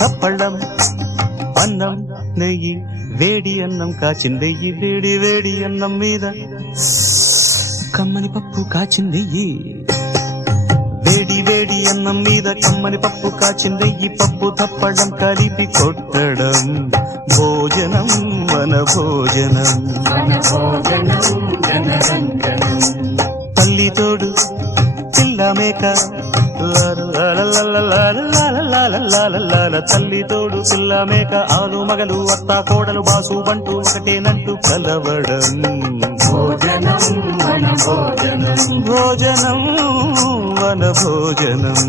తప్పళ్ళం అన్నం నెయ్యి వేడి అన్నం కాచిందెయ్యి వేడి వేడి అన్నం మీద కమ్మని పప్పు కాచిందెయ్యి వేడి వేడి అన్నం మీద కమ్మని పప్పు కాచిందెయ్యి పప్పు తప్పడం కలిపి కొట్టడం భోజనం మన భోజనం తల్లి తోడు పిల్ల మేక తల్లి తోడు పిల్ల మేక ఆలు మగలు అత్త కోడలు బాసు బంటూ ఒకటేనంటూ కలవడం భోజనం వన భోజనం